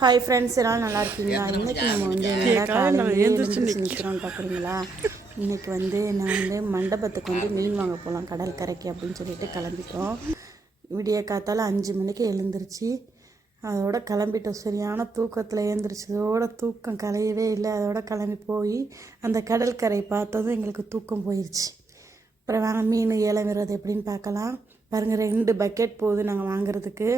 Hi friends எல்லாம் நல்லா இருக்கீங்களா? இன்னைக்கு நம்ம வந்து என்னடா காலையிலே எழுந்திரிச்சு நிற்கிறோம் பார்க்குறீங்களா இன்னைக்கு வந்து நான் வந்து மண்டபத்துக்கு வந்து மீன் வாங்க போகலாம் கடற்கரைக்கு அப்படின்னு சொல்லிட்டு கிளம்பிட்டோம். விடிய காத்தால அஞ்சு மணிக்கு எழுந்திரிச்சு. அதோட கிளம்பிட்டோம். சரியான தூக்கத்தில் எழுந்திரிச்சதோட தூக்கம் கலையவே இல்லை. அதோட கிளம்பி போய் அந்த கடற்கரை பார்த்ததும் எங்களுக்கு தூக்கம் போயிடுச்சு அப்புறம் வாங்க மீன் ஏலம் விடுறது எப்படின்னு பார்க்கலாம். பாருங்கள் ரெண்டு பக்கெட் போகுது நாங்கள் வாங்குறதுக்கு.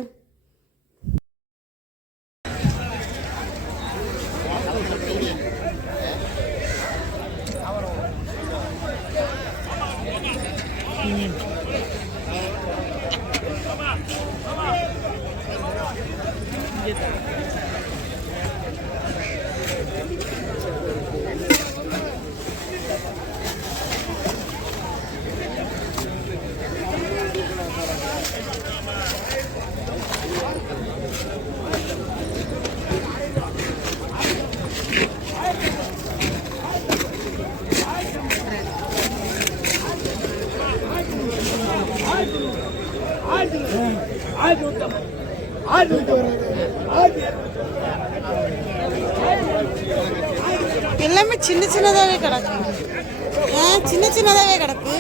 எல்லாமே சின்ன சின்னதாகவே கிடக்கு. ஏன் சின்ன சின்னதாகவே கிடக்கு.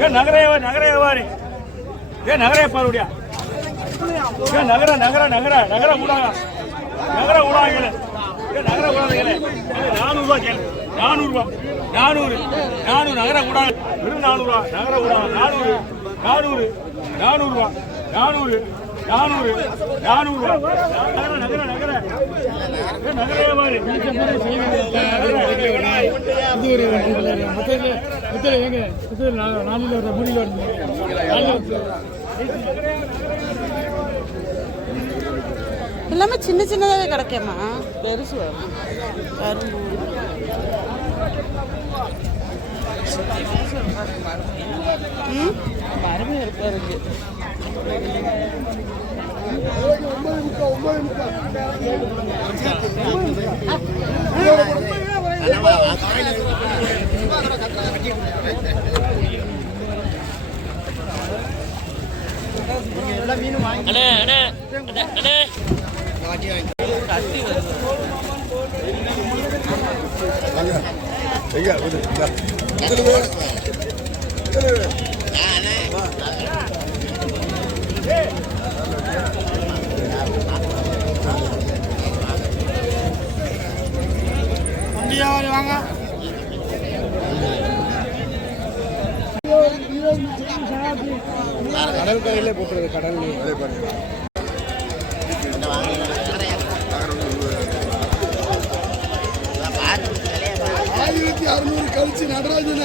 ஏ நகர நகர வியாபாரி ஏ நகர வியாபாரியா நகர நகர நகர நகர ஊடாக நகர ஊடாகல ஏ நகர ஊடாகல நானூறு ரூபாய் கேளு. நானூறு நானூறு. நானூறு நகர ஊடாக வெறும் நானூறு நகர ஊடாக நானூறு. நானூறு. நானூறு நானூறு. நானூறு. நானூறு நகர நகர நகர. நகரே மாதிரி. வியாபாரி இது ஒரு மொத்தத்தில் மொத்தத்தில் எங்க முத்திரை நாளில் வர முடியல எல்லாமே சின்ன சின்னதாகவே கிடக்கேம்மா பெருசு வரும் கரும்பு ம் மருமை இருக்கு இருக்கு வாங்க கடல் கரையிலே போட்டுருது கடல்லே ஆயிரத்தி அறுநூறு கழிச்சு நடராஜன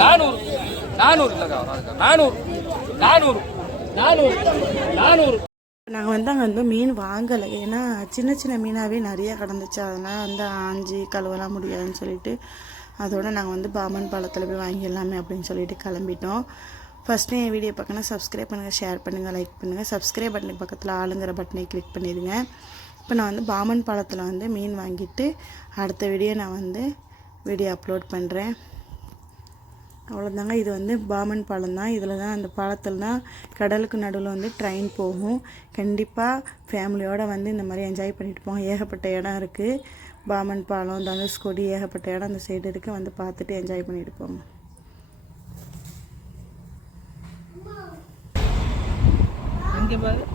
நானூறு. நானூறு இல்லைக்கா நானூறு. நானூறு. நானூறு. நானூறு. நாங்கள் வந்து அங்கே வந்து மீன் வாங்கலை. ஏன்னா சின்ன சின்ன மீனாகவே நிறைய கிடந்துச்சு. அதனால் வந்து ஆஞ்சி கழுவலாம் முடியாதுன்னு சொல்லிட்டு அதோட நாங்கள் வந்து பாமன் பாலத்தில் போய் வாங்கிடலாமே அப்படின்னு சொல்லிட்டு கிளம்பிட்டோம். ஃபஸ்ட்டு என் வீடியோ பக்கம்னா சப்ஸ்கிரைப் பண்ணுங்கள் ஷேர் பண்ணுங்கள் லைக் பண்ணுங்கள் சப்ஸ்கிரைப் பட்டனுக்கு பக்கத்தில் ஆளுங்கிற பட்டனை கிளிக் பண்ணிடுங்க. இப்போ நான் வந்து பாமன் பாலத்தில் வந்து மீன் வாங்கிட்டு அடுத்த வீடியோ நான் வந்து வீடியோ அப்லோட் பண்ணுறேன் அவ்வளோதாங்க இது வந்து பாமன் பாலம் தான். இதில் தான் அந்த பாலத்தில் தான் கடலுக்கு நடுவில் வந்து ட்ரெயின் போகும். கண்டிப்பாக ஃபேமிலியோடு வந்து இந்த மாதிரி என்ஜாய் பண்ணிட்டு போங்க. ஏகப்பட்ட இடம் இருக்குது பாமன் பாலம் தனுஷ்கோடி ஏகப்பட்ட இடம் அந்த சைடு இருக்குது வந்து பார்த்துட்டு என்ஜாய் பண்ணிட்டு போங்க. gibi